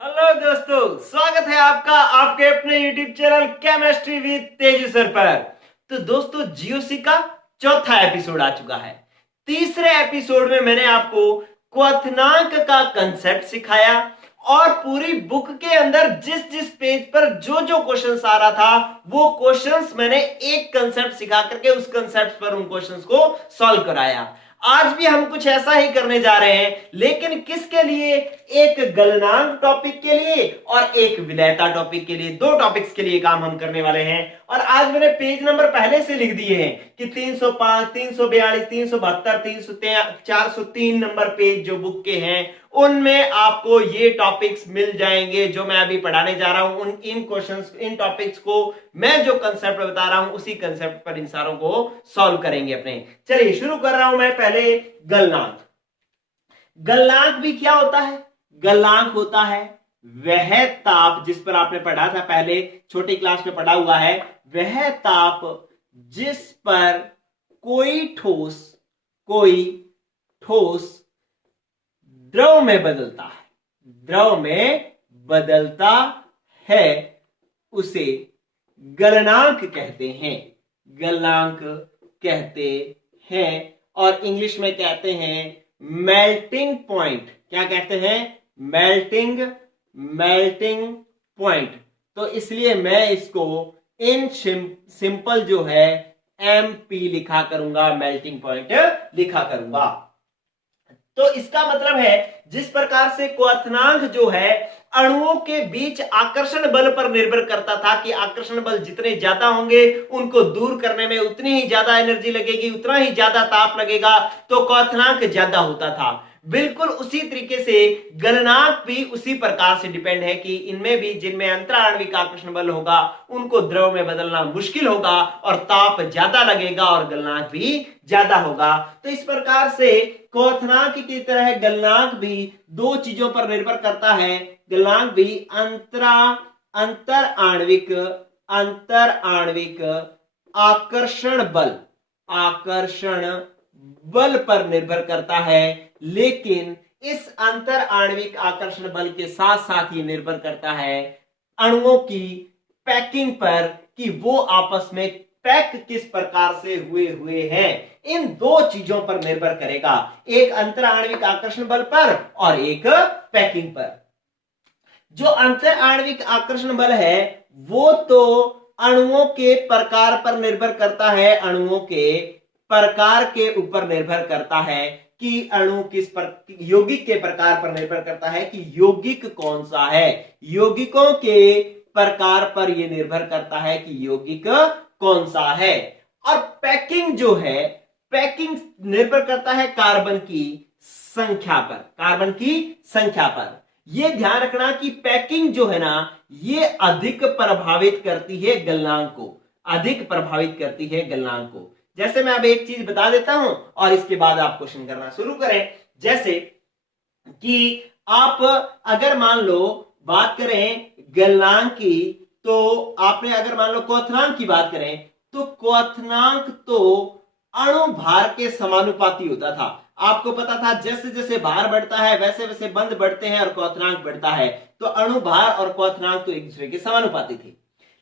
Hello दोस्तों, स्वागत है आपका आपके अपने YouTube channel chemistry with Teju sir पर। तो दोस्तों, जीओसी का चौथा एपिसोड आ चुका है। तीसरे एपिसोड में मैंने आपको क्वथनांक का कंसेप्ट सिखाया और पूरी बुक के अंदर जिस जिस पेज पर जो जो क्वेश्चंस आ रहा था वो क्वेश्चंस मैंने एक कंसेप्ट सिखा करके उस कंसेप्ट पर उन क्वेश्चंस को सॉल्व कराया। आज भी हम कुछ ऐसा ही करने जा रहे हैं, लेकिन किसके लिए? एक गलनांक टॉपिक के लिए और एक विलेयता टॉपिक के लिए। दो टॉपिक्स के लिए काम हम करने वाले हैं। और आज मैंने पेज नंबर पहले से लिख दिए हैं कि 305, 342, 372, 403 नंबर पेज जो बुक के हैं उनमें आपको ये टॉपिक्स मिल जाएंगे जो मैं अभी पढ़ाने जा रहा हूं। इन क्वेश्चंस, इन टॉपिक्स को मैं जो कंसेप्ट बता रहा हूं उसी कंसेप्ट पर इन सारों को सॉल्व करेंगे अपने। चलिए शुरू कर रहा हूं मैं। पहले गलनांक। गलनांक भी क्या होता है? गलनांक होता है वह ताप जिस पर आपने पढ़ा था, पहले छोटी क्लास में पढ़ा हुआ है, वह ताप जिस पर कोई ठोस द्रव में बदलता है उसे गलनांक कहते हैं। और इंग्लिश में कहते हैं मेल्टिंग पॉइंट। क्या कहते हैं? Melting point. तो इसलिए मैं इसको इन सिंपल जो है MP लिखा करूंगा, मेल्टिंग पॉइंट लिखा करूंगा। तो इसका मतलब है जिस प्रकार से क्वथनांक जो है अणुओं के बीच आकर्षण बल पर निर्भर करता था कि आकर्षण बल जितने ज्यादा होंगे उनको दूर करने में उतनी ही ज्यादा एनर्जी लगेगी, उतना ही ज्यादा ताप लगेगा, तो क्वथनांक ज्यादा होता था। बिल्कुल उसी तरीके से गलनांक भी उसी प्रकार से डिपेंड है कि इनमें भी जिनमें अंतराण्विक आकर्षण बल होगा उनको द्रव में बदलना मुश्किल होगा और ताप ज्यादा लगेगा और गलनांक भी ज्यादा होगा। तो इस प्रकार से क्वथनांक की तरह गलनांक भी दो चीजों पर निर्भर करता है। गलनांक भी अंतराण्विक आकर्षण बल पर निर्भर करता है, लेकिन इस अंतर आणविक आकर्षण बल के साथ साथ ये निर्भर करता है अणुओं की पैकिंग पर कि वो आपस में पैक किस प्रकार से हुए हैं। इन दो चीजों पर निर्भर करेगा, एक अंतर आणविक आकर्षण बल पर और एक पैकिंग पर। जो अंतर आणविक आकर्षण बल है वो तो अणुओं के प्रकार पर निर्भर करता है, अणुओं के प्रकार के ऊपर निर्भर करता है कि अणु किस पर, यौगिक के प्रकार पर निर्भर करता है कि यौगिक कौन सा है। यौगिकों के प्रकार पर यह निर्भर करता है कि यौगिक कौन सा है। और पैकिंग जो है, पैकिंग निर्भर करता है कार्बन की संख्या पर। यह ध्यान रखना कि पैकिंग जो है ना ये अधिक प्रभावित करती है गलनांक को। जैसे मैं अब एक चीज बता देता हूं और इसके बाद आप क्वेश्चन करना शुरू करें। जैसे कि आप अगर मान लो बात करें गलनांक की, तो आपने अगर मान लो क्वथनांक की बात करें तो क्वथनांक तो अणु भार के समानुपाती होता था। आपको पता था जैसे जैसे भार बढ़ता है वैसे वैसे बंध बढ़ते हैं और क्वथनांक बढ़ता है, तो अणु भार और क्वथनांक तो एक दूसरे के समानुपाती थे।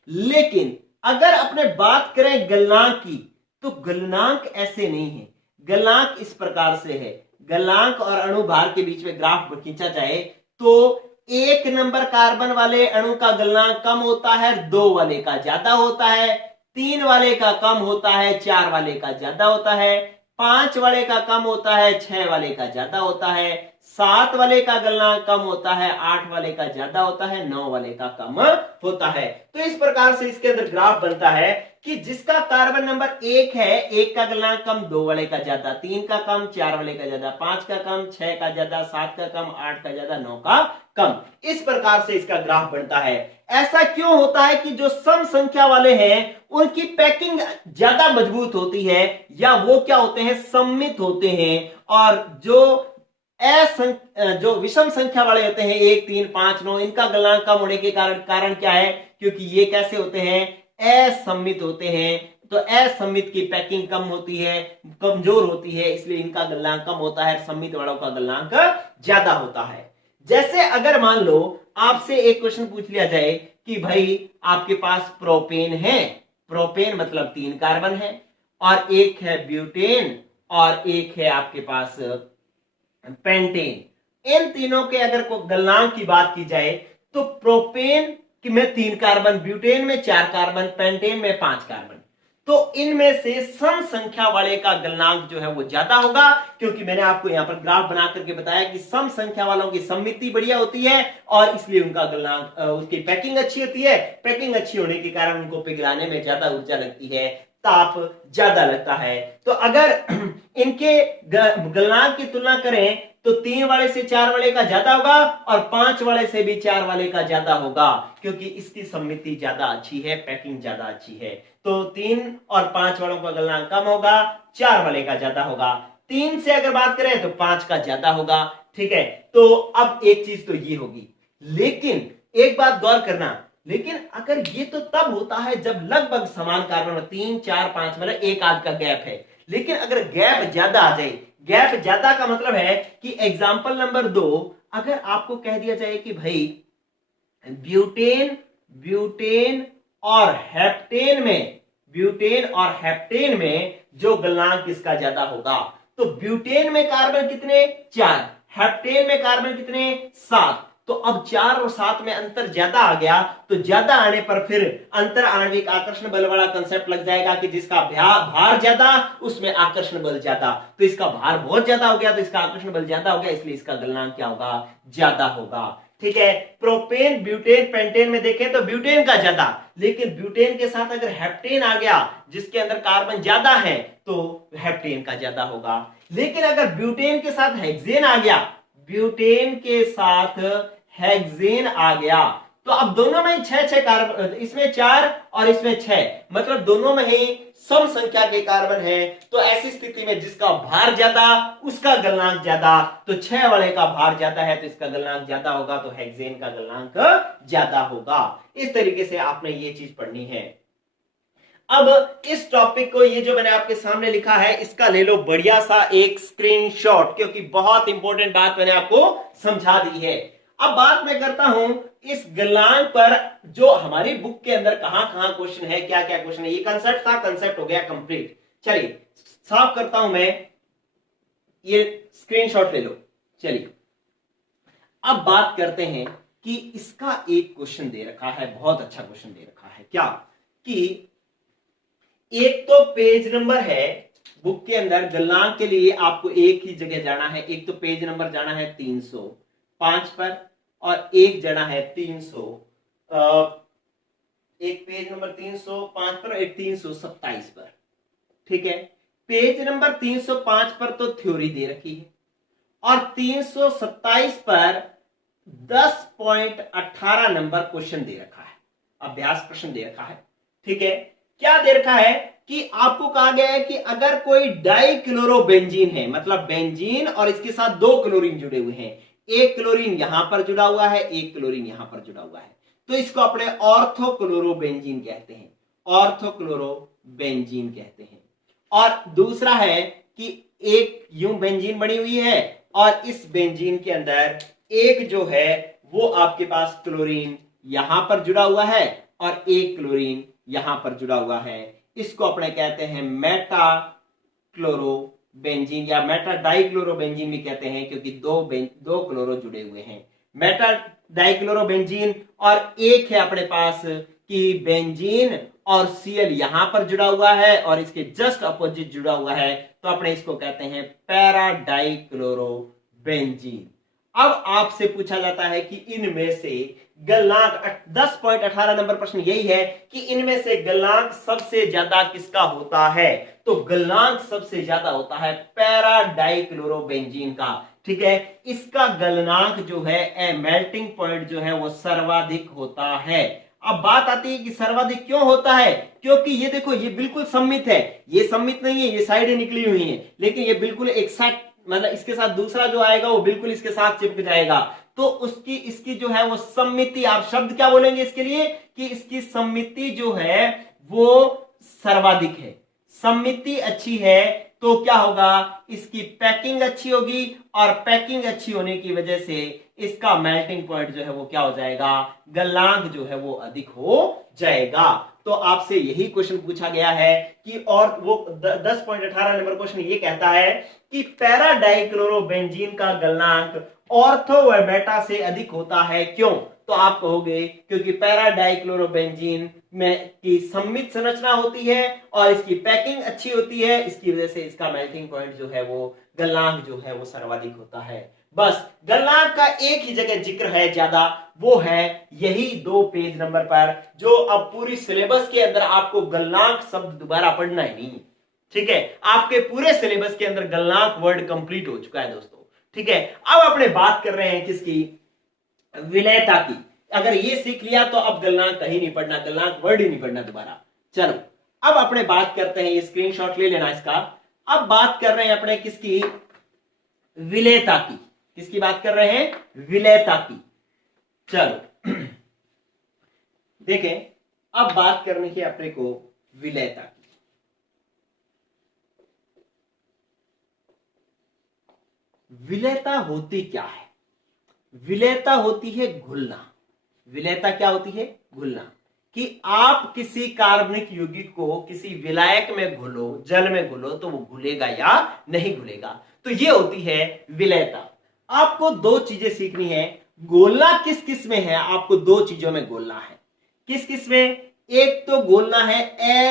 लेकिन अगर अपने बात करें गलनांक की तो गलनांक ऐसे नहीं है। गलनांक इस प्रकार से है, गलनांक और अणु भार के बीच में ग्राफ खींचा जाए तो 1 नंबर कार्बन वाले अणु का गलनांक कम होता है, 2 वाले का ज्यादा होता है, 3 वाले का कम होता है, 4 वाले का ज्यादा होता है, 5 वाले का कम होता है, 6 वाले का ज्यादा होता है, 7 वाले का गलनांक कम होता है, 8 वाले का ज्यादा होता है, 9 वाले का कम होता है। तो इस प्रकार से इसके अंदर ग्राफ बनता है कि जिसका कार्बन नंबर 1 है, 1 का गलनांक कम, 2 वाले का ज्यादा, 3 का कम, 4 वाले का ज्यादा, 5 का कम, 6 का ज्यादा, 7 का कम, 8 का ज्यादा, 9 का कम। इस प्रकार से इसका ग्राफ बनता है। ऐसा क्यों होता है कि जो सम संख्या वाले हैं उनकी पैकिंग ज्यादा मजबूत होती है, या वो क्या होते हैं, सममित होते हैं, और जो विषम संख्या वाले होते हैं 1, 3, 5, 9, इनका गलनांक कम होने के कारण क्या है, क्योंकि ये कैसे होते हैं, असममित होते हैं। तो असममित की पैकिंग कम होती है, कमजोर होती है, इसलिए इनका गलनांक कम होता है, सममित वालों का गलनांक ज्यादा होता है। जैसे अगर मान लो आपसे एक क्वेश्चन पूछ लिया जाए कि भाई आपके पास प्रोपेन है, प्रोपेन मतलब 3 कार्बन है, और एक है ब्यूटेन और एक है आपके पास पेंटेन। इन तीनों के अगर गलनांक की बात की जाए तो प्रोपेन में 3 कार्बन, ब्यूटेन में 4 कार्बन, पेंटेन में 5 कार्बन, तो इनमें से सम संख्या वाले का गलनांक जो है वो ज्यादा होगा, क्योंकि मैंने आपको यहां पर ग्राफ बना करके बताया कि सम संख्या वालों की सममिति बढ़िया होती है और इसलिए उनका गलनांक, उसकी पैकिंग अच्छी होती है। पैकिंग अच्छी होने के कारण उनको पिघलाने में ज्यादा ऊर्जा लगती है, ताप ज्यादा लगता है। तो अगर इनके गलनांक की तुलना करें तो 3 वाले से 4 वाले का ज्यादा होगा और 5 वाले से भी 4 वाले का ज्यादा होगा, क्योंकि इसकी सममिति ज्यादा अच्छी है, पैकिंग ज्यादा अच्छी है। तो 3 और 5 वालों का गलनांक कम होगा, 4 वाले का ज्यादा होगा। 3 से अगर बात करें तो 5 का ज्यादा होगा। ठीक है, तो अब एक चीज तो ये होगी, लेकिन एक बात गौर करना, लेकिन अगर ये तो तब होता है जब लगभग समान कार्बन, 3 4 5 मतलब एक आध का गैप है। लेकिन अगर गैप ज्यादा आ जाए, गैप ज्यादा का मतलब है कि एग्जाम्पल नंबर 2, अगर आपको कह दिया जाए कि भाई ब्यूटेन ब्यूटेन और हेप्टेन में, ब्यूटेन और हेप्टेन में जो गलनांक किसका ज्यादा होगा, तो ब्यूटेन में कार्बन कितने 4, हेप्टेन में कार्बन कितने 7, तो अब 4 और 7 में अंतर ज्यादा आ गया, तो ज्यादा आने पर फिर अंतर आणविक आकर्षण बल वाला कंसेप्ट लग जाएगा कि जिसका भार ज्यादा उसमें आकर्षण बल ज्यादा, तो इसका भार बहुत ज्यादा हो गया तो इसका आकर्षण बल ज्यादा हो गया, इसलिए इसका गलनांक क्या होगा, ज्यादा होगा। ठीक है, प्रोपेन ब्यूटेन पेंटेन में देखें तो ब्यूटेन का ज्यादा, लेकिन ब्यूटेन के साथ अगर हेप्टेन आ गया जिसके अंदर कार्बन ज्यादा है तो हेप्टेन का ज्यादा होगा। लेकिन अगर ब्यूटेन के साथ हेक्सेन आ गया, ब्यूटेन के साथ हेक्सेन आ गया, तो अब दोनों में ही 6 कार्बन, इसमें 4 और इसमें 6, मतलब दोनों में ही सम संख्या के कार्बन है। तो ऐसी स्थिति में जिसका भार ज्यादा उसका गलनांक ज्यादा, तो 6 वाले का भार ज्यादा है तो इसका गलनांक ज्यादा होगा, तो हेक्सेन का गलनांक ज्यादा होगा। इस तरीके से आपने ये चीज पढ़नी है। अब इस टॉपिक को, ये जो मैंने आपके सामने लिखा है, इसका ले लो बढ़िया सा एक स्क्रीनशॉट, क्योंकि बहुत इंपॉर्टेंट बात मैंने आपको समझा दी है। अब बात मैं करता हूं इस गलनांक पर जो हमारी बुक के अंदर कहां कहां क्वेश्चन है, क्या क्या क्वेश्चन है। ये कंसेप्ट था, कंसेप्ट हो गया कंप्लीट। चलिए साफ करता हूं मैं, ये स्क्रीनशॉट ले लो। चलिए अब बात करते हैं कि इसका एक क्वेश्चन दे रखा है, बहुत अच्छा क्वेश्चन दे रखा है। क्या कि एक तो पेज नंबर है बुक के अंदर, गलनांक के लिए आपको एक ही जगह जाना है। एक तो पेज नंबर जाना है 305 पर और एक जाना है 300, एक पेज नंबर 305 पर और एक 327 पर। ठीक है, पेज नंबर 305 पर तो थ्योरी दे रखी है और 327 पर 10.18 नंबर क्वेश्चन दे रखा है, अभ्यास प्रश्न दे रखा है। ठीक है, क्या दे रखा है कि आपको कहा गया है कि अगर कोई डाइक्लोरोबेंजीन है, मतलब बेंजीन और इसके साथ 2 क्लोरीन जुड़े हुए हैं, एक क्लोरीन यहां पर जुड़ा हुआ है, एक क्लोरीन यहां पर जुड़ा हुआ है, तो इसको अपने ऑर्थोक्लोरोबेंजीन कहते हैं, ऑर्थोक्लोरोबेंजीन कहते हैं। और दूसरा है कि एक यूं बेंजीन बनी हुई है और इस बेंजीन के अंदर एक जो है वो आपके पास क्लोरीन यहां पर जुड़ा हुआ है और एक क्लोरीन यहां पर जुड़ा हुआ है। इसको अपने कहते हैं मेटा क्लोरोबेंजीन या मेटा डाइक्लोरोबेंजीन भी कहते हैं, क्योंकि दो क्लोरो जुड़े हुए हैं, मेटा डाइक्लोरोबेंजीन। और एक है अपने पास कि बेंजीन और सीएल यहां पर जुड़ा हुआ है और इसके जस्ट अपोजिट जुड़ा हुआ है, तो अपने इसको कहते हैं पैरा डाइक्लोरोबेंजीन। अब आपसे पूछा जाता है कि इनमें से गलनांक, 10.18 नंबर प्रश्न यही है कि इनमें से गलनांक सबसे ज्यादा किसका होता है, तो गलनांक सबसे ज्यादा होता है पैरा डाइक्लोरोबेंजीन का। ठीक है, इसका गलनांक जो है, मेल्टिंग पॉइंट जो है वो सर्वाधिक होता है। अब बात आती है कि सर्वाधिक क्यों होता है, क्योंकि ये देखो ये बिल्कुल सम्मित है, ये सम्मित नहीं है, ये साइडें निकली हुई हैं, लेकिन ये बिल्कुल एक्सैक्ट, मतलब इसके साथ दूसरा जो आएगा वो बिल्कुल इसके साथ चिपक जाएगा, तो उसकी इसकी जो है वो सम्मिति, आप शब्द क्या बोलेंगे इसके लिए कि इसकी सम्मिति जो है वो सर्वाधिक है। सम्मिति अच्छी है तो क्या होगा, इसकी पैकिंग अच्छी होगी और पैकिंग अच्छी होने की वजह से इसका मेल्टिंग पॉइंट जो है वो क्या हो जाएगा, गलनांक जो है वो अधिक हो जाएगा। तो आपसे यही क्वेश्चन पूछा गया है कि, और वो 10.18 नंबर क्वेश्चन ये कहता है कि पैरा डाइक्लोरोबेंजीन का गलनांक ऑर्थो व बेटा से अधिक होता है, क्यों? तो आप कहोगे क्योंकि पैरा डाइक्लोरोबेंजीन में की सममित संरचना होती है और इसकी पैकिंग अच्छी होती है, इसकी वजह से इसका मेल्टिंग पॉइंट जो है वो गलनांक जो है वो सर्वाधिक होता है। बस गलनांक का एक ही जगह जिक्र है ज्यादा, वो है यही 2 पेज नंबर पर, जो अब पूरी सिलेबस के अंदर आपको गलनांक शब्द दोबारा पढ़ना ही नहीं, ठीक है? आपके पूरे सिलेबस के अंदर गलनांक वर्ड कंप्लीट हो चुका है दोस्तों, ठीक है? अब अपने बात कर रहे हैं किसकी, विलयता की। अगर ये सीख लिया तो अब गलनांक कहीं नहीं पढ़ना, गलनांक वर्ड ही नहीं पढ़ना दोबारा। चलो अब अपने बात करते हैं, ये स्क्रीनशॉट ले लेना इसका। अब बात कर रहे हैं अपने किसकी, विलयता की। किसकी बात कर रहे हैं, विलयता की। चलो देखें, अब बात करनी है अपने को विलयता की। विलयता होती क्या है? विलयता होती है घुलना। विलयता क्या होती है, घुलना। कि आप किसी कार्बनिक यौगिक को किसी विलायक में घुलो, जल में घुलो, तो वो घुलेगा या नहीं घुलेगा, तो ये होती है विलयता। आपको 2 चीजें सीखनी है। घोलना किस किस में है, आपको 2 चीजों में घोलना है। किस किस में? एक तो घोलना है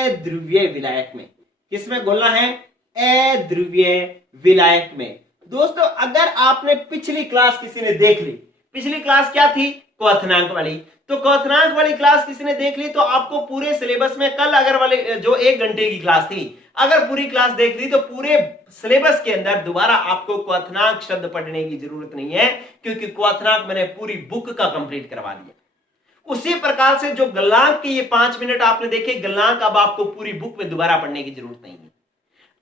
अध्रुवीय विलायक में। किस में घोलना है? अध्रुवीय विलायक में। दोस्तों अगर आपने पिछली क्लास किसी ने देख ली, पिछली क्लास क्या थी, क्वथनांक वाली, तो क्वथनांक वाली क्लास किसी ने देख ली तो आपको पूरे सिलेबस में कल अगर वाले जो 1 घंटे की क्लास थी, अगर पूरी क्लास देख ली तो पूरे सिलेबस के अंदर दोबारा आपको क्वथनांक शब्द पढ़ने की जरूरत नहीं है, क्योंकि क्वथनांक मैंने पूरी बुक का कंप्लीट करवा दिया। उसी प्रकार से जो गलनांक के ये 5 मिनट आपने देखे, गलनांक अब आपको पूरी बुक में दोबारा पढ़ने की जरूरत नहीं है।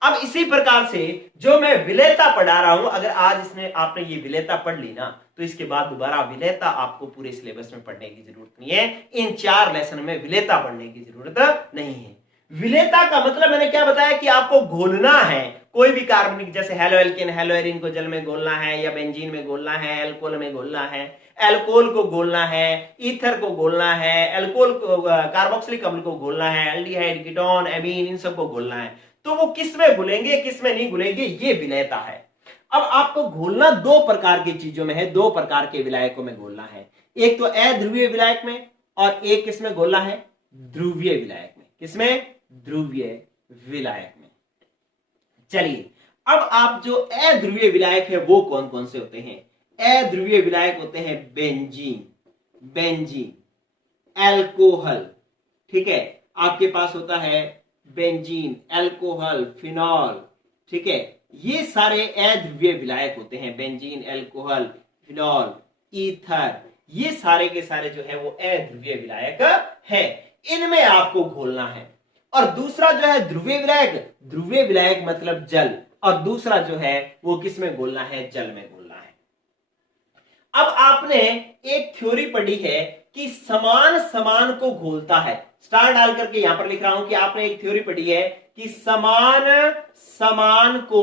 अब इसी प्रकार से जो मैं विलयता पढ़ा रहा हूं, अगर आज इसमें आपने ये विलयता पढ़ ली ना, तो इसके बाद दोबारा विलयता आपको पूरे सिलेबस में पढ़ने की जरूरत नहीं है। इन 4 लेसन में विलयता पढ़ने की जरूरत नहीं है। विलयता का मतलब मैंने क्या बताया कि आपको घोलना है कोई भी कार्बनिक, जैसे हेलो एल्केन, हेलो एरिन को जल में घोलना है, या बेंजीन में घोलना है, एल्कोहल में घोलना है, एल्कोहल को घोलना है, ईथर को घोलना है, एल्कोहल को, कार्बोक्सिलिक अम्ल को घोलना है, एल्डिहाइड, कीटोन, एमीन, इन सबको घोलना है। तो वो किस में घुलेंगे, किस में नहीं घुलेंगे, ये विलयता है। अब आपको घोलना 2 प्रकार की चीजों में है, 2 प्रकार के विलायकों में घोलना है। एक तो अध्रुवीय विलायक में, और एक किसमें घोलना है, ध्रुवीय विलायक में। किसमें? ध्रुवीय विलायक में। चलिए अब आप जो अध्रुवीय विलायक है वो कौन कौन से होते हैं? अध्रुवीय विलायक होते हैं बेंजीन, एल्कोहल, ठीक है? आपके पास होता है बेंजीन, एल्कोहल, फिनॉल, ठीक है? ये सारे अध्रुवीय विलायक होते हैं। बेंजीन, एल्कोहल, फिनॉल, ईथर, ये सारे के सारे जो है वो अध्रुवीय विलायक है। इनमें आपको घोलना है। और दूसरा जो है ध्रुवीय विलायक, ध्रुवीय विलायक मतलब जल, और दूसरा जो है वो किस में घोलना है, जल में घोलना है। अब आपने एक थ्योरी पढ़ी है कि समान समान को घोलता है। स्टार डाल करके यहां पर लिख रहा हूं कि आपने एक थ्योरी पढ़ी है कि समान समान को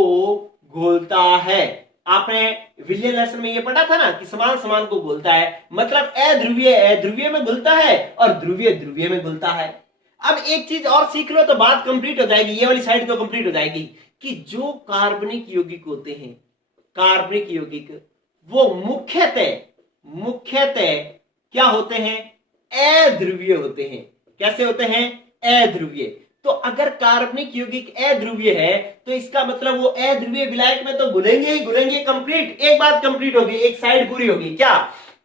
घोलता है। आपने विलियन लेसन में ये पढ़ा था ना कि समान समान को घोलता है, मतलब अध्रुवीय अध्रुवीय में घुलता है और ध्रुवीय ध्रुवीय में घुलता है। अब एक चीज और सीख लो तो बात कंप्लीट हो जाएगी, ये वाली साइड तो कंप्लीट हो जाएगी कि जो कार्बनिक यौगिक होते हैं, कार्बनिक यौगिक वो मुख्यतः क्या होते हैं, अध्रुवीय होते हैं। कैसे होते हैं, अध्रुवीय। तो अगर कार्बनिक यौगिक अध्रुवीय है तो इसका मतलब वो अध्रुवीय विलायक में तो घुलेंगे ही घुलेंगे। कंप्लीट, एक बात कंप्लीट होगी, एक साइड पूरी होगी। क्या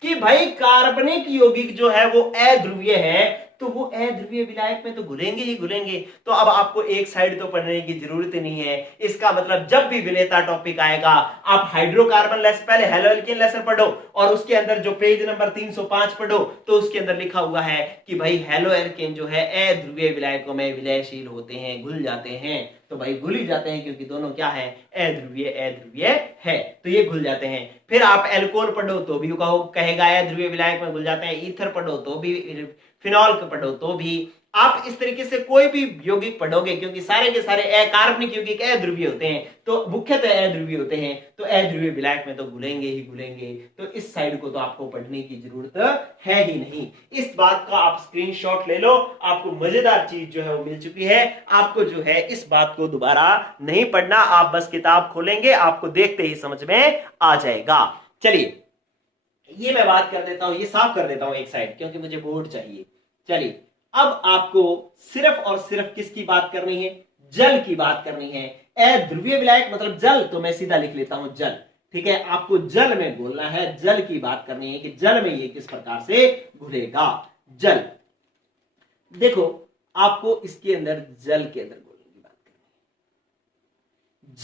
कि भाई कार्बनिक यौगिक जो है वो अध्रुवीय है तो वो अध्रुवीय विलायक में तो घुलेंगे ही घुलेंगे। तो अब आपको एक साइड तो पढ़ने की जरूरत नहीं है। इसका मतलब जब भी विलेयता टॉपिक आएगा आप हाइड्रोकार्बन लेसन, पहले हेलो एल्केन लेसन पढ़ो और उसके अंदर जो पेज नंबर 305 पढ़ो तो उसके अंदर लिखा हुआ है कि भाई हेलो एल्केन जो है अध्रुवीय विलायकों में विलयशील होते हैं, घुल जाते हैं। तो भाई घुल ही जाते हैं क्योंकि दोनों क्या है, अध्रुवीय अध्रुवीय है, तो ये घुल जाते हैं। फिर आप एल्कोहल पढ़ो तो भी कहेगा अध्रुवीय विलायक में घुल जाते हैं, ईथर पढ़ो तो भी, फिनॉल पढ़ो तो भी, आप इस तरीके से कोई भी यौगिक पढ़ोगे, क्योंकि सारे के सारे अकार्बनिक यौगिक अध्रुवीय होते हैं, तो मुख्यतः अध्रुवीय होते हैं, तो अध्रुवीय विलायक में तो घुलेंगे ही घुलेंगे, तो इस साइड को तो आपको पढ़ने की जरूरत है ही नहीं। इस बात का आप स्क्रीनशॉट ले लो, आपको मजेदार चीज जो है वो मिल चुकी है। आपको जो है इस बात को दोबारा नहीं पढ़ना, आप बस किताब खोलेंगे, आपको देखते ही समझ में आ जाएगा। चलिए ये मैं बात कर देता हूं, ये साफ कर देता हूं एक साइड, क्योंकि मुझे बोर्ड चाहिए। चलिए अब आपको सिर्फ और सिर्फ किसकी बात करनी है? जल की बात करनी है। अध्रुवीय विलायक मतलब जल, तो मैं सीधा लिख लेता हूं जल। ठीक है, आपको जल में बोलना है, जल की बात करनी है कि जल में ये किस प्रकार से घुलेगा। जल, देखो आपको इसके अंदर जल के अंदर घुलने की बात करनी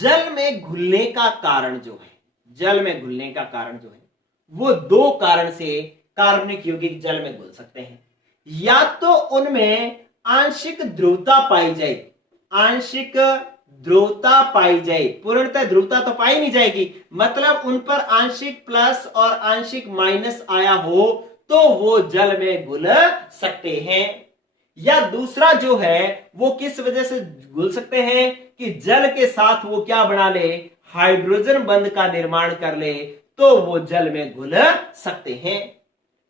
है। जल में घुलने का कारण जो है, जल में घुलने का कारण जो है वो दो कारण से कार्बनिक यौगिक जल में घुल सकते हैं। या तो उनमें आंशिक ध्रुवता पाई जाए, आंशिक ध्रुवता पाई जाए, पूर्णतः ध्रुवता तो पाई नहीं जाएगी, मतलब उन पर आंशिक प्लस और आंशिक माइनस आया हो तो वो जल में घुल सकते हैं। या दूसरा जो है वो किस वजह से घुल सकते हैं कि जल के साथ वो क्या बना ले, हाइड्रोजन बंध का निर्माण कर ले, तो वो जल में घुल सकते हैं।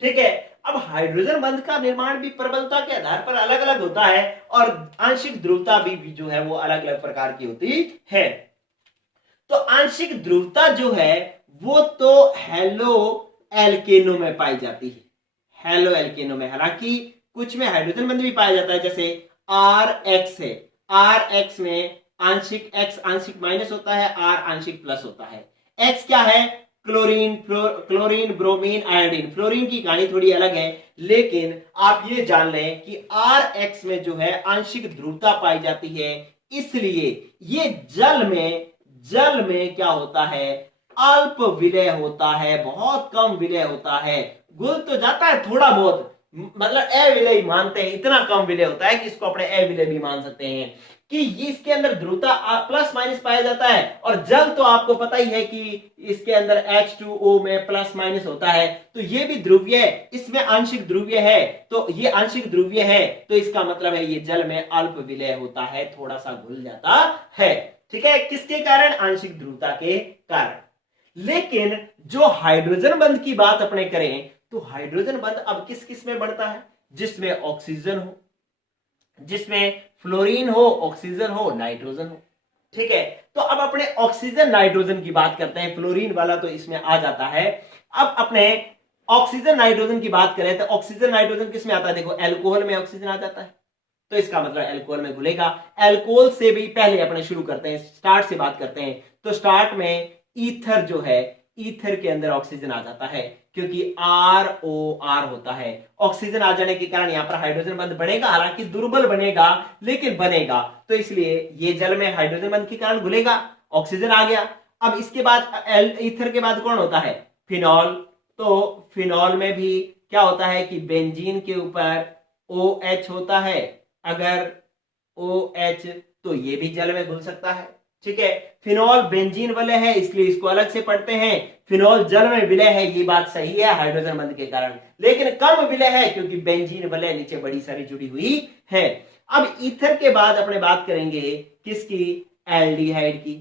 ठीक है, अब हाइड्रोजन बंध का निर्माण भी प्रबलता के आधार पर अलग अलग होता है और आंशिक ध्रुवता भी जो है वो अलग अलग प्रकार की होती है। तो आंशिक ध्रुवता जो है वो तो हेलो एल्केनो में पाई जाती है, हेलो एल्केनो में। हालांकि कुछ में हाइड्रोजन बंध भी पाया जाता है, जैसे RX है, RX में आंशिक X आंशिक माइनस होता है, R आंशिक प्लस होता है। X क्या है? Chlorine, chlorine, bromine, iodine. Fluorine की कहानी थोड़ी अलग है, लेकिन आप ये जान लें कि RX में जो है आंशिक ध्रुवता पाई जाती है, इसलिए ये जल में क्या होता है, अल्प विलय होता है, बहुत कम विलय होता है। घुल तो जाता है थोड़ा बहुत, मतलब अविलय मानते हैं, इतना कम विलय होता है कि इसको अपने अविलय भी मान सकते हैं कि इसके अंदर ध्रुवता प्लस माइनस पाया जाता है। और जल तो आपको पता ही है कि इसके अंदर H2O में प्लस माइनस होता है, तो ये भी ध्रुवीय है, इसमें आंशिक ध्रुवीय है, तो ये आंशिक ध्रुवीय है, तो इसका मतलब है ये जल में अल्प विलय होता है, थोड़ा सा घुल जाता है। ठीक है, किसके कारण? आंशिक ध्रुवता के कारण। लेकिन जो हाइड्रोजन बंध की बात अपने करें, तो हाइड्रोजन बंध अब किस किस में बढ़ता है? जिसमें ऑक्सीजन हो, जिसमें फ्लोरीन हो, ऑक्सीजन हो, नाइट्रोजन हो। ठीक है, तो अब अपने ऑक्सीजन नाइट्रोजन की बात करते हैं, फ्लोरीन वाला तो इसमें आ जाता है। अब अपने ऑक्सीजन नाइट्रोजन की बात करें तो ऑक्सीजन नाइट्रोजन किस में आता है? देखो अल्कोहल में ऑक्सीजन आ जाता है, तो इसका मतलब अल्कोहल में घुलेगा। अल्कोहल से भी पहले अपने शुरू करते हैं, स्टार्ट से बात करते हैं, तो स्टार्ट में ईथर जो है, ईथर के अंदर ऑक्सीजन आ जाता है, क्योंकि ROR होता है। ऑक्सीजन आ जाने के कारण यहां पर हाइड्रोजन बंध बढ़ेगा, हालांकि दुर्बल बनेगा लेकिन बनेगा, तो इसलिए ये जल में हाइड्रोजन बंध के कारण घुलेगा, ऑक्सीजन आ गया। अब इसके बाद ईथर के बाद कौन होता है? फिनॉल। तो फिनॉल में भी क्या होता है कि बेंजीन के ऊपर OH होता है, अगर OH तो ये भी जल में घुल सकता है। ठीक है, फिनॉल बेंजीन विलय है, इसलिए इसको अलग से पढ़ते हैं। फिनॉल जल में विलय है, ये बात सही है हाइड्रोजन बंध के कारण, लेकिन कम विलय है क्योंकि बेंजीन विलय नीचे बड़ी सारी जुड़ी हुई है। अब ईथर के बाद अपने बात करेंगे किसकी? एल्डिहाइड की।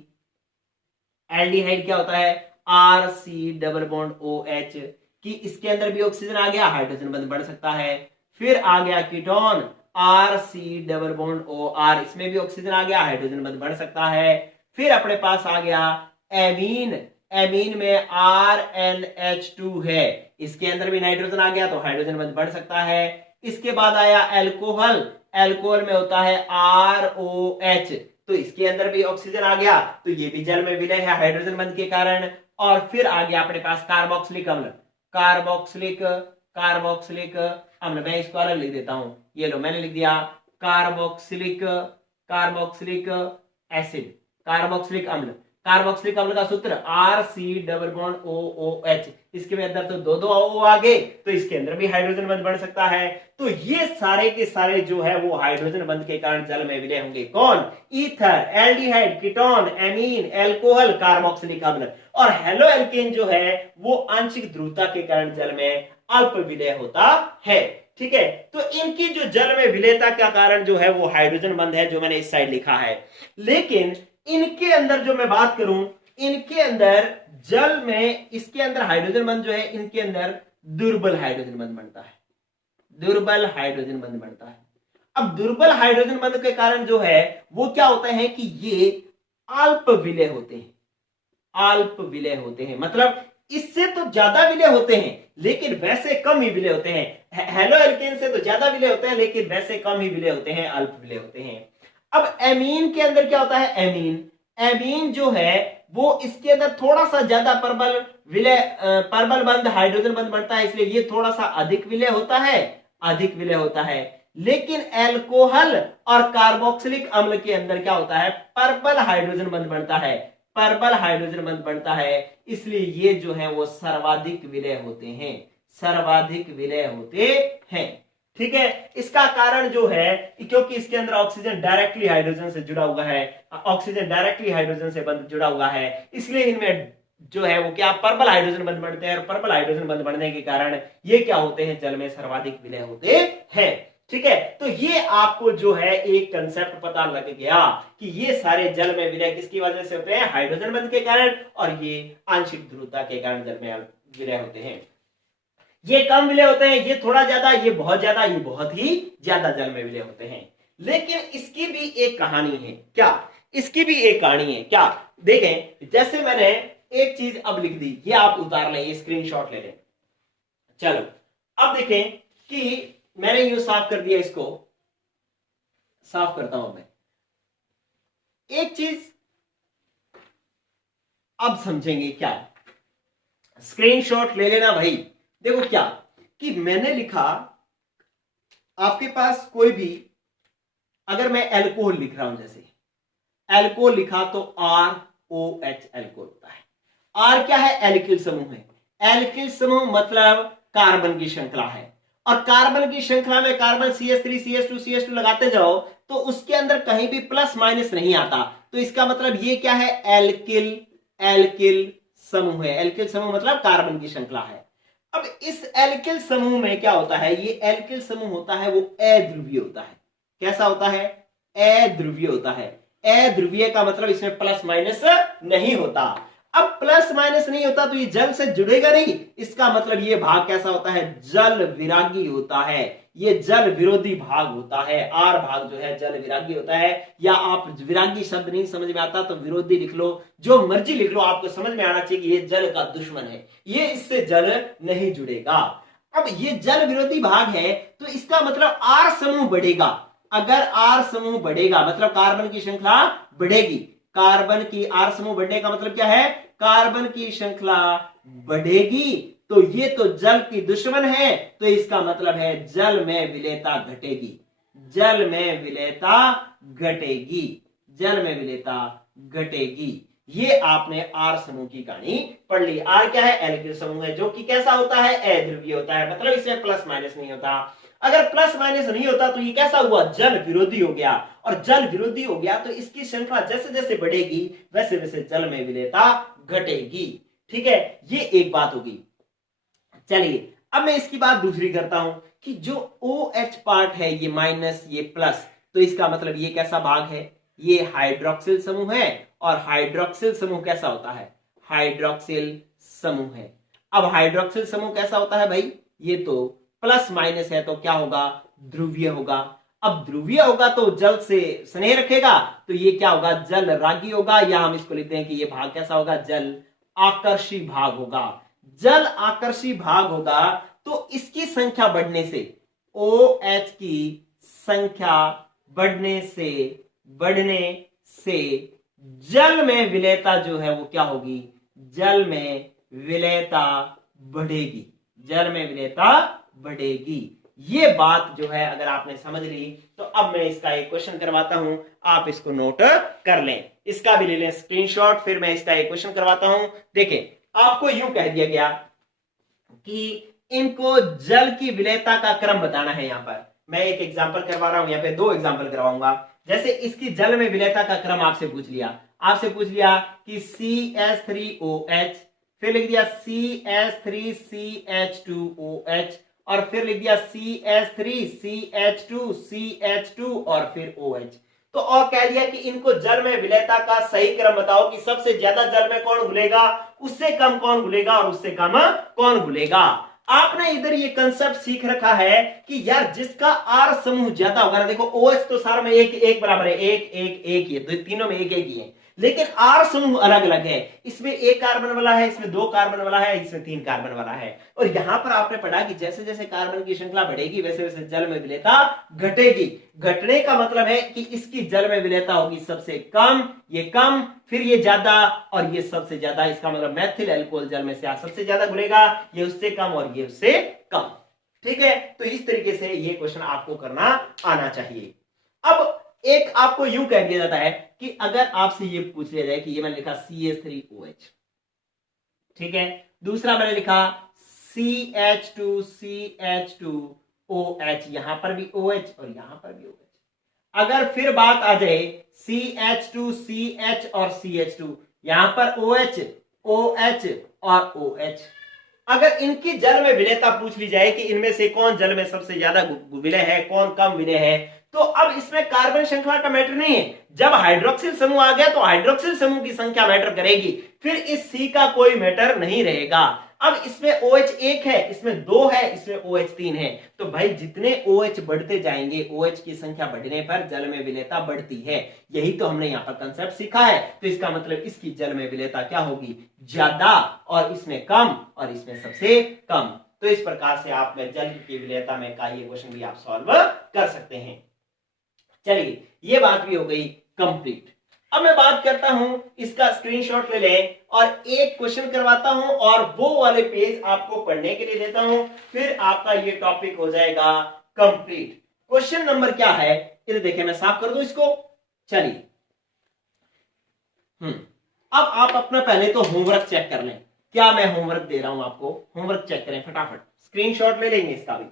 एल्डिहाइड क्या होता है? RC डबल बॉन्ड OH कि इसके अंदर भी ऑक्सीजन आ गया, हाइड्रोजन बंध बढ़ सकता है। फिर आ गया ketone, RC double bond OR, इसमें भी ऑक्सीजन आ गया, हाइड्रोजन बंध बढ़ सकता है। फिर अपने पास आ गया एमीन, एमीन में RNH2 है, इसके अंदर भी नाइट्रोजन आ गया, तो हाइड्रोजन बंध बढ़ सकता है। इसके बाद आया अल्कोहल, अल्कोहल में होता है ROH, तो इसके अंदर भी ऑक्सीजन आ गया, तो ये भी जल में विलय है हाइड्रोजन बंध के कारण। और फिर आ गया अपने पास कार्बोक्सिलिक अम्ल, कार्बोक्सिलिक अम्ल, मैं इसको अलग लिख देता हूं, ये लो मैंने लिख दिया कार्बोक्सिलिक एसिड, कार्बोक्सिलिक अम्ल। कार्बोक्सिलिक अम्ल का सूत्र RC डबल बॉन्ड OOH, इसके अंदर तो दो O आ गए, तो इसके अंदर भी हाइड्रोजन बंध बढ़ सकता है। तो ये सारे के सारे जो है वो हाइड्रोजन बंध के कारण जल में विलय होंगे। कौन? Ether, aldehyde, ketone, amine, alcohol, carboxylic अम्ल। और हेलो एल्केन जो है वो आंशिक ध्रुवता के कारण जल में अल्प विलय होता है। ठीक है। तो इनकी जो जल में विलेयता का कारण जो है वो हाइड्रोजन बंध है, जो मैंने इस साइड लिखा है। लेकिन इनके अंदर जो मैं बात करूं, इनके अंदर जल में इसके अंदर हाइड्रोजन बंध जो है, इनके अंदर दुर्बल हाइड्रोजन बंध बनता है, दुर्बल हाइड्रोजन बंध बनता है। अब दुर्बल हाइड्रोजन बंध के कारण जो है वो क्या होता है कि ये अल्प विलेय होते हैं, अल्प विलेय होते हैं, मतलब इससे तो ज्यादा विलेय होते हैं लेकिन वैसे कम ही विलेय होते हैं। हेलो एल्केन से तो ज्यादा विलेय होते हैं लेकिन वैसे कम ही विलेय होते हैं, अल्प विलेय होते हैं। अब एमीन के अंदर क्या होता है, एमीन, एमीन जो है वो इसके अंदर थोड़ा सा ज्यादा प्रबल विलेय, प्रबल बंध हाइड्रोजन बंध बनता है, इसलिए ये थोड़ा सा अधिक विलेय होता है, अधिक विलेय होता है। लेकिन एल्कोहल और कार्बोक्सिलिक अम्ल के अंदर क्या होता है, प्रबल हाइड्रोजन बंध बनता है, प्रबल हाइड्रोजन बंध बनता है, इसलिए ये जो है वो सर्वाधिक विलेय होते हैं, सर्वाधिक विलेय होते हैं। ठीक है, इसका कारण जो है क्योंकि इसके अंदर ऑक्सीजन डायरेक्टली हाइड्रोजन से जुड़ा हुआ है, ऑक्सीजन डायरेक्टली हाइड्रोजन से जुड़ा हुआ है, इसलिए इनमें जो है वो क्या प्रबल हाइड्रोजन बंध बनते हैं, और प्रबल हाइड्रोजन बंध बनने के कारण ये क्या होते हैं, जल में सर्वाधिक विलेय होते हैं। ठीक है, तो ये आपको जो है एक कंसेप्ट पता लग गया कि ये सारे जल में विलेय किसकी वजह से होते हैं, हाइड्रोजन बंध के कारण, और ये आंशिक ध्रुवता के कारण जल में विलेय होते हैं। ये कम विलेय होते हैं, ये थोड़ा ज्यादा, ये बहुत ज्यादा, ये बहुत ही ज्यादा जल में विलेय होते हैं। लेकिन इसकी भी एक कहानी है, क्या, इसकी भी एक कहानी है, क्या, देखें, जैसे मैंने एक चीज अब लिख दी, ये आप उतार लें, ये स्क्रीनशॉट ले लें। चलो अब देखें कि मैंने यूं साफ कर दिया, इसको साफ करता हूं मैं। एक चीज अब समझेंगे, क्या, स्क्रीनशॉट ले लेना भाई। देखो क्या कि मैंने लिखा, आपके पास कोई भी, अगर मैं एल्कोहल लिख रहा हूं, जैसे एल्कोहल लिखा तो ROH एल्कोहल होता है। आर क्या है, एल्किल समूह है, एल्किल समूह मतलब कार्बन की श्रृंखला है, और कार्बन की श्रृंखला में कार्बन CH3 CH2 CH2 लगाते जाओ तो उसके अंदर कहीं भी प्लस माइनस नहीं आता, तो इसका मतलब ये क्या है, एल्किल, एल्किल समूह है। एल्किल समूह मतलब कार्बन की श्रृंखला है। अब इस एल्किल समूह में क्या होता है, ये एल्किल समूह होता है वो अध्रुवीय होता है। कैसा होता है, अध्रुवीय होता है। अध्रुवीय का मतलब इसमें प्लस माइनस नहीं होता। अब प्लस माइनस नहीं होता तो ये जल से जुड़ेगा नहीं, इसका मतलब ये भाग कैसा होता है, जल विरागी होता है, ये जल विरोधी भाग होता है। आर भाग जो है जल विरागी होता है, या आप विरागी शब्द नहीं समझ में आता तो विरोधी लिख लो, जो मर्जी लिख लो, आपको समझ में आना चाहिए कि ये जल का दुश्मन है, ये इससे जल नहीं जुड़ेगा। अब ये जल विरोधी भाग है तो इसका मतलब आर समूह बढ़ेगा। अगर आर समूह बढ़ेगा मतलब कार्बन की श्रृंखला बढ़ेगी, कार्बन की आर समूह बढ़ने का मतलब क्या है, कार्बन की श्रृंखला बढ़ेगी, तो ये तो जल की दुश्मन है, तो इसका मतलब है जल में विलेयता घटेगी, जल में विलेयता घटेगी, जल में विलेयता घटेगी। ये आपने आर समूह की कहानी पढ़ ली। आर क्या है, एल्किल समूह है, जो कि कैसा होता है, अध्रुवीय होता है, मतलब इसमें प्लस माइनस नहीं होता। अगर प्लस माइनस नहीं होता तो ये कैसा हुआ, जल विरोधी हो गया, और जल विरोधी हो गया तो इसकी श्रृंखला जैसे जैसे बढ़ेगी वैसे वैसे जल में विलेयता घटेगी। ठीक है, ये एक बात होगी। चलिए अब मैं इसकी बात दूसरी करता हूं कि जो OH पार्ट है, ये माइनस ये प्लस, तो इसका मतलब ये कैसा भाग है, ये हाइड्रोक्सिल समूह है, और हाइड्रोक्सिल समूह कैसा होता है, हाइड्रोक्सिल समूह है। अब हाइड्रोक्सिल समूह कैसा होता है भाई, ये तो प्लस माइनस है, तो क्या होगा, ध्रुवीय होगा। अब ध्रुवीय होगा तो जल से स्नेह रखेगा, तो ये क्या होगा, जल रागी होगा, या हम इसको लिखते हैं कि ये भाग कैसा होगा, जल आकर्षी भाग होगा। जल आकर्षी भाग होगा तो इसकी संख्या बढ़ने से, OH की संख्या बढ़ने से जल में विलेयता जो है वो क्या होगी, जल में विलेयता बढ़ेगी, जल में विलेयता बढ़ेगी। ये बात जो है अगर आपने समझ ली तो अब मैं इसका एक क्वेश्चन करवाता हूं, आप इसको नोट कर लें, इसका भी ले लें स्क्रीनशॉट, फिर मैं इसका एक क्वेश्चन करवाता हूं। देखें, आपको यूं कह दिया गया कि इनको जल की विलेयता का क्रम बताना है। यहां पर मैं एक एग्जांपल करवा रहा हूं, यहां पे 2 एग्जांपल करवाऊंगा। जैसे इसकी जल में विलेयता का क्रम आपसे पूछ लिया कि CH3OH, फिर लिख दिया CH3CH2OH, और फिर लिख दिया CH3 CH2 CH2 और फिर OH। तो और कह दिया कि इनको जल में विलेयता का सही क्रम बताओ कि सबसे ज्यादा जल में कौन घुलेगा, उससे कम कौन घुलेगा और उससे कम कौन घुलेगा। आपने इधर ये कंसेप्ट सीख रखा है कि यार जिसका आर समूह ज्यादा होगा ना, देखो OH तो सार में एक एक बराबर है, एक एक एक ही है, तीनों में एक एक ही है, लेकिन आर समूह अलग अलग है। इसमें एक कार्बन वाला है, इसमें दो कार्बन वाला है, इसमें तीन कार्बन वाला है। और यहां पर आपने पढ़ा कि जैसे जैसे कार्बन की श्रृंखला बढ़ेगी वैसे वैसे जल में विलेयता घटेगी। घटने का मतलब है कि इसकी जल में विलेयता होगी सबसे कम, ये कम, फिर ये ज्यादा और ये सबसे ज्यादा। इसका मतलब मैथिल अल्कोहल जल में से सबसे ज्यादा घुलेगा, ये उससे कम और ये उससे कम। ठीक है, तो इस तरीके से ये क्वेश्चन आपको करना आना चाहिए। अब एक आपको यूं कह दिया जाता है कि अगर आपसे ये पूछ लिया जाए कि ये मैंने लिखा CH3OH, ठीक है, दूसरा मैंने लिखा CH2CH2OH, यहां पर भी OH और यहां पर भी OH। अगर फिर बात आ जाए CH2CH और CH2, यहां पर OH OH और OH, अगर इनकी जल में विलेयता पूछ ली जाए कि इनमें से कौन जल में सबसे ज्यादा विलय है, कौन कम विलय है, तो अब इसमें कार्बन श्रृंखला का मैटर नहीं है। जब हाइड्रोक्सिल समूह आ गया तो हाइड्रोक्सिल समूह की संख्या मैटर करेगी, फिर इस C का कोई मैटर नहीं रहेगा। अब इसमें OH एक है, इसमें दो है, इसमें OH तीन है, तो भाई जितने OH बढ़ते जाएंगे OH की संख्या बढ़ने पर जल में विलेयता बढ़ती है। यही तो हमने यहाँ पर कंसेप्ट सीखा है। तो इसका मतलब इसकी जल में विलेयता क्या होगी, ज्यादा, और इसमें कम और इसमें सबसे कम। तो इस प्रकार से आप जल की विलेयता में का ये क्वेश्चन भी आप सॉल्व कर सकते हैं। चलिए, ये बात भी हो गई कंप्लीट। अब मैं बात करता हूं, इसका स्क्रीनशॉट ले लें और एक क्वेश्चन करवाता हूं और वो वाले पेज आपको पढ़ने के लिए देता हूं, फिर आपका ये टॉपिक हो जाएगा कंप्लीट। क्वेश्चन नंबर क्या है, इधर देखिए, मैं साफ कर दूं इसको। चलिए, अब आप अपना पहले तो होमवर्क चेक कर लें। क्या मैं होमवर्क दे रहा हूं आपको, होमवर्क चेक करें फटाफट, स्क्रीनशॉट ले लेंगे इसका भी।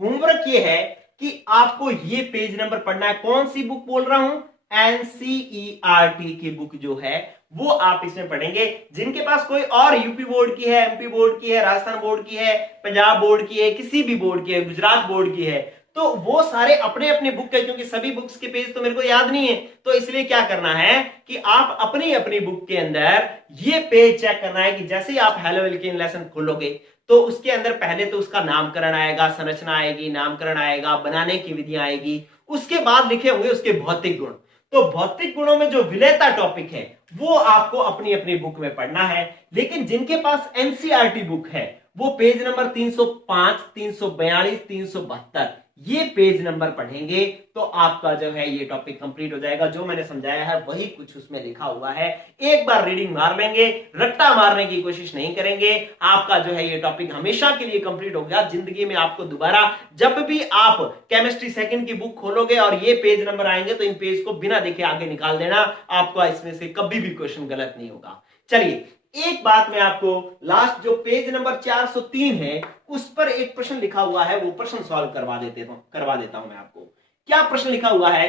होमवर्क ये है कि आपको ये पेज नंबर पढ़ना है। कौन सी बुक बोल रहा हूं, NCERT की बुक जो है वो आप इसमें पढ़ेंगे। जिनके पास कोई और यूपी बोर्ड की है, MP बोर्ड की है, राजस्थान बोर्ड की है, पंजाब बोर्ड की है, किसी भी बोर्ड की है, गुजरात बोर्ड की है, तो वो सारे अपने अपने बुक है, क्योंकि सभी बुक्स के पेज तो मेरे को याद नहीं है, तो इसलिए क्या करना है कि आप अपनी अपनी बुक के अंदर ये पेज चेक करना है कि जैसे ही आप हेलो एल्केन लेसन खोलोगे तो उसके अंदर पहले तो उसका नामकरण आएगा, संरचना आएगी, नामकरण आएगा, बनाने की विधियां आएगी, उसके बाद लिखे होंगे उसके भौतिक गुण। तो भौतिक गुणों में जो विलेयता टॉपिक है वो आपको अपनी अपनी बुक में पढ़ना है। लेकिन जिनके पास NCERT बुक है वो पेज नंबर 305, 342, 372 ये पेज नंबर पढ़ेंगे तो आपका जो है ये टॉपिक कंप्लीट हो जाएगा। जो मैंने समझाया है वही कुछ उसमें लिखा हुआ है। एक बार रीडिंग मार लेंगे, रट्टा मारने की कोशिश नहीं करेंगे, आपका जो है ये टॉपिक हमेशा के लिए कंप्लीट हो गया। जिंदगी में आपको दोबारा जब भी आप केमिस्ट्री सेकंड की बुक खोलोगे और ये पेज नंबर आएंगे तो इन पेज को बिना देखे आगे निकाल देना, आपको इसमें से कभी भी क्वेश्चन गलत नहीं होगा। चलिए, एक बात मैं आपको लास्ट जो पेज नंबर 403 है उस पर एक प्रश्न लिखा हुआ है, वो प्रश्न सॉल्व करवा देता हूं मैं आपको। क्या प्रश्न लिखा हुआ है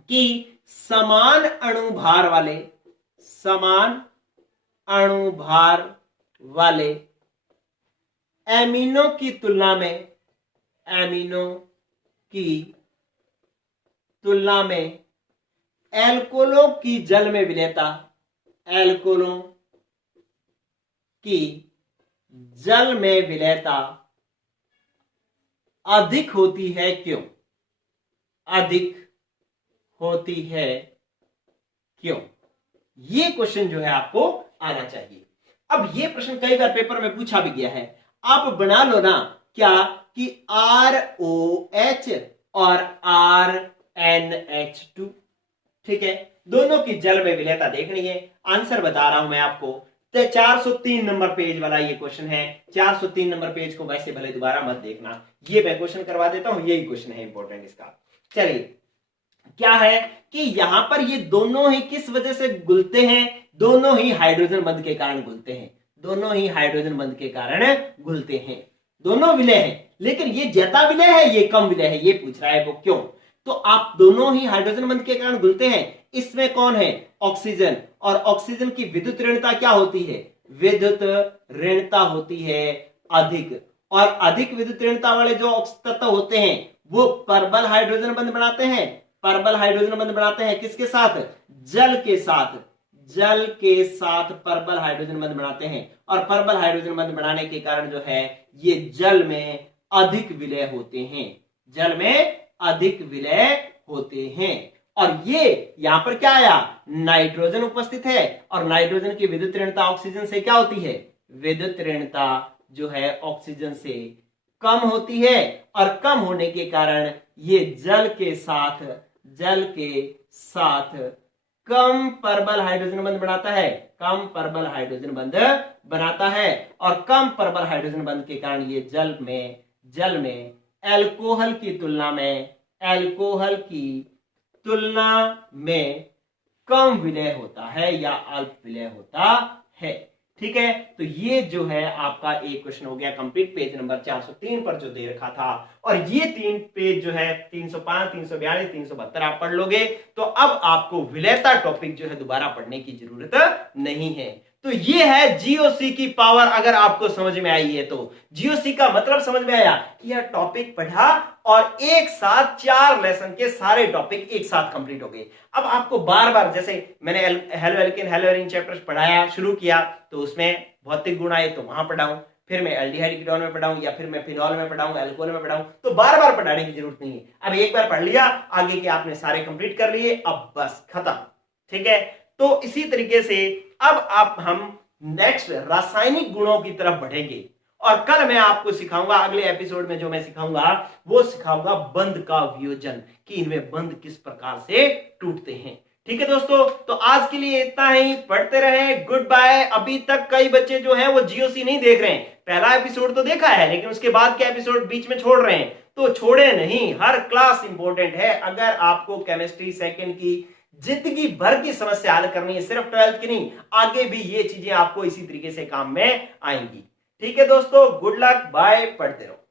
कि समान अणुभार वाले एमिनो की तुलना में एल्कोहलों की जल में विलेयता अधिक होती है, क्यों? ये क्वेश्चन जो है आपको आना चाहिए। अब ये प्रश्न कई बार पेपर में पूछा भी गया है। आप बना लो ना क्या कि ROH और RNH2, ठीक है, दोनों की जल में विलेयता देखनी है। आंसर बता रहा हूं मैं आपको, तो 403 नंबर पेज वाला ये क्वेश्चन है। 403 नंबर पेज को वैसे भले दोबारा मत देखना, ये मैं क्वेश्चन करवा देता हूं, यही क्वेश्चन है इंपॉर्टेंट इसका। चलिए, क्या है कि यहां पर ये दोनों ही किस वजह से घुलते हैं, दोनों ही हाइड्रोजन बंध के कारण घुलते हैं, दोनों विलय हैं, लेकिन ये ज्यादा विलय है, ये कम विलय है, ये पूछ रहा है वो क्यों। तो आप दोनों ही हाइड्रोजन बंध के कारण घुलते हैं। इसमें कौन है, ऑक्सीजन, और ऑक्सीजन की विद्युत ऋणता क्या होती है, विद्युत ऋणता होती है अधिक, और अधिक विद्युत ऋणता वाले जो तत्व होते हैं वो परबल हाइड्रोजन बंध बनाते हैं। परबल हाइड्रोजन बंध बनाते हैं किसके साथ? जल के साथ। जल के साथ परबल हाइड्रोजन बंध बनाते हैं और परबल हाइड्रोजन बंध बनाने के कारण जो है ये जल में अधिक विलय होते हैं। जल में अधिक विलय होते हैं। और ये यहां पर क्या आया? नाइट्रोजन उपस्थित है और नाइट्रोजन की विद्युत ऋणता ऑक्सीजन से क्या होती है? विद्युत ऋणता जो है ऑक्सीजन से कम होती है और कम होने के कारण ये जल के साथ कम परबल हाइड्रोजन बंध बनाता है। कम परबल हाइड्रोजन बंध बनाता है और कम परबल हाइड्रोजन बंध के कारण ये जल में अल्कोहल की तुलना में कम विलय होता है या अल्प विलय होता है। ठीक है, तो ये जो है आपका एक क्वेश्चन हो गया कंप्लीट पेज नंबर 403 पर जो दे रखा था। और ये 3 पेज जो है 305, 342, 372 आप पढ़ लोगे तो अब आपको विलयता टॉपिक जो है दोबारा पढ़ने की जरूरत नहीं है। तो ये है जीओसी की पावर। अगर आपको समझ में आई है तो जीओसी का मतलब समझ में आया कि यह टॉपिक पढ़ा और एक साथ 4 लेसन के सारे टॉपिक एक साथ कंप्लीट हो गए। अब आपको बार बार, जैसे मैंने halo alkane hello arene chapters पढ़ाया शुरू किया तो उसमें भौतिक गुण आए तो वहां पढ़ाऊं, फिर मैं एल्डिहाइड कीटोन में पढ़ाऊं या फिर मैं फिनॉल में पढ़ाऊं, अल्कोहल में पढ़ाऊं, तो बार बार पढ़ाने की जरूरत नहीं है। अब एक बार पढ़ लिया, आगे के आपने सारे कंप्लीट कर लिए, अब बस खत्म। ठीक है, तो इसी तरीके से अब हम नेक्स्ट रासायनिक गुणों की तरफ बढ़ेंगे और कल मैं आपको सिखाऊंगा, अगले एपिसोड में जो मैं सिखाऊंगा वो सिखाऊंगा बंध का वियोजन, कि इनमें बंध किस प्रकार से टूटते हैं। ठीक है दोस्तों, तो आज के लिए इतना ही। पढ़ते रहे, गुड बाय। अभी तक कई बच्चे जो हैं वो जीओसी नहीं देख रहे हैं। पहला एपिसोड तो देखा है लेकिन उसके बाद के एपिसोड बीच में छोड़ रहे हैं, तो छोड़े नहीं, हर क्लास इंपॉर्टेंट है। अगर आपको केमिस्ट्री सेकंड की जिंदगी भर की समस्या हल करनी है, सिर्फ 12th की नहीं, आगे भी ये चीजें आपको इसी तरीके से काम में आएंगी। ठीक है दोस्तों, गुड लक, बाय, पढ़ते रहो।